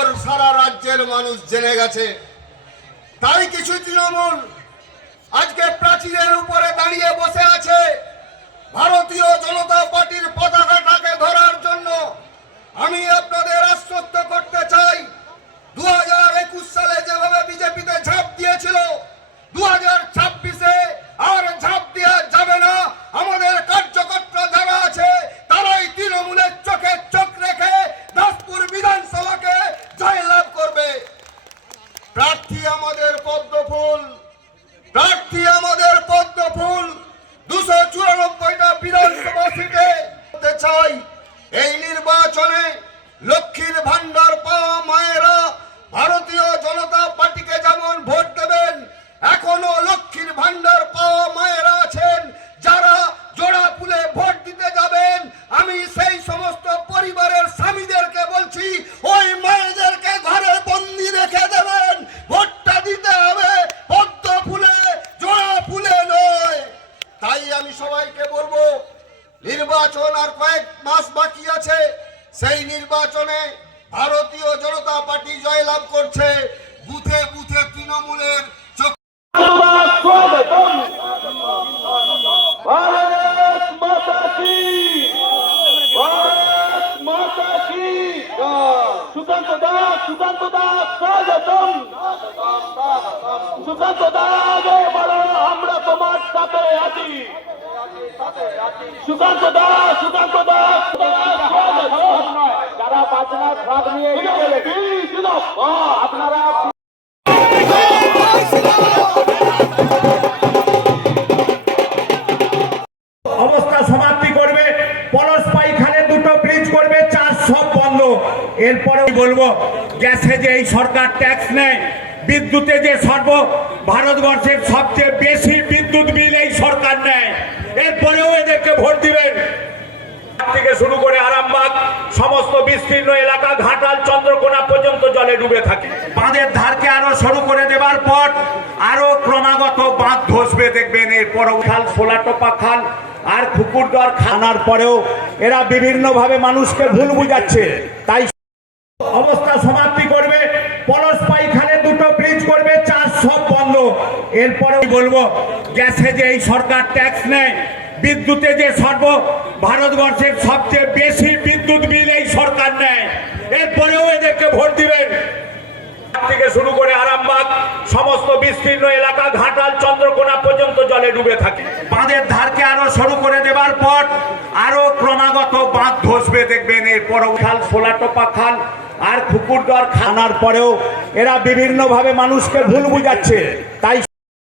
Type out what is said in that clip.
খবর সারা রাজ্যের মানুষ জেনে গেছে। তাই কিছু তৃণমূল আজকে প্রাচীরের উপরে দাঁড়িয়ে বসে আছে ভারতীয় জনতা পার্টির পতাকাটাকে ধরার জন্য। আমি আপনাদের আশ্বস্ত করতে চাই, 2021 সালে যেভাবে বিজেপিতে ঝাঁপ দিয়েছিল, 2026-এ আর ঝাঁপ দেওয়া যাবে না। আমাদের কার্যকর্তা যারা আছে তারাই তৃণমূলের চোখে চোখ রেখে দাসপুর বিধানসভাকে জয়লাভ করবে। প্রার্থী আমাদের পদ্মফুল, প্রার্থী আমাদের পদ্মফুল। 294টা বিধানসভা সিটে চাই। এই নির্বাচনে লক্ষ্মীর ভান্ডার পাওয়া মায়েরা ভারতীয় জনতা পার্টিকে যেমন ভোট দেবেন, এখনো লক্ষ্মীর ভান্ডার পাওয়া মায়েরা আছেন যারা জোড়া ফুলে ভোট দিতে যাবেন। আমি সেই সমস্ত পরিবারের স্বামীদেরকে বলছি, ওই মায়েদেরকে ঘরে বন্দি রেখে দেবেন। ভোটটা দিতে হবে পদ্ম ফুলে, জোড়া ফুলে নয়। তাই আমি সবাইকে বলবো, নির্বাচন আর কয়েক মাস বাকি আছে। সেই নির্বাচনে ভারতীয় জনতা পার্টি জয়লাভ করছে। বুথে বুথে তৃণমূলের সুকান্ত দাস, সুকান্ত দাস স্বাগতম। সুকান্ত দাস বলো, আমরা তোমার সাথে আছি। সুকান্ত দাস, সুকান্ত দাস স্বাগতম। যারা বাজনা ভাগ নিয়ে আপনারা অবস্থা সমাপ্তি করবে, পলস পাইখানে দুটো ব্রিজ করবে, চাষ সব বন্ধ। এরপরে বলবো, গ্যাসে যে এই সরকার ট্যাক্স নেয়, বিদ্যুতে যে ভারতবর্ষের সবচেয়ে বেশি বিদ্যুৎ বিল এই সরকার নেয়। এরপরেও এদেরকে ভোট দিবেন। থেকে শুরু করে আরামবাগ সমস্ত বিস্তীর্ণ এলাকা, ঘাটাল চন্দ্রকোনা পর্যন্ত জলে ডুবে থাকে। বাঁধের ধারকে আরো সরু করে দেবার পর আরো ক্রমাগত বাঁধ ধসবে দেখবেন। এরপরও খাল, সোলাটোপা খাল আর খুকুরদর খানার পরেও এরা বিভিন্ন ভাবে মানুষকে ভুল বুঝাচ্ছে। তাই অবস্থা সমাপ্তি করবে, পলস পাইখানে দুটো ব্রিজ করবে, চাষ সব বন্ধ। এরপরে বলবো, গ্যাসে যে এই সরকার ট্যাক্স নেয়, বিদ্যুতে যে ভারতবর্ষের সবচেয়ে বেশি বিদ্যুৎ বিল এই সরকার নেয়। এরপরেও এদেরকে ভোট দিবেন। থেকে শুরু করে আরামবাগ সমস্ত বিস্তীর্ণ এলাকা, ঘাটাল চন্দ্রকোনা পর্যন্ত জলে ডুবে থাকে। বাঁধের ধারকে আরো সরু করে দেবার পর আরো ক্রমাগত বাঁধ ধসবে দেখবেন। এরপরও খাল, সোলাটোপা খাল আর খুকুরদর খানার পরেও এরা বিভিন্ন ভাবে মানুষকে ভুল বুঝাচ্ছে। তাই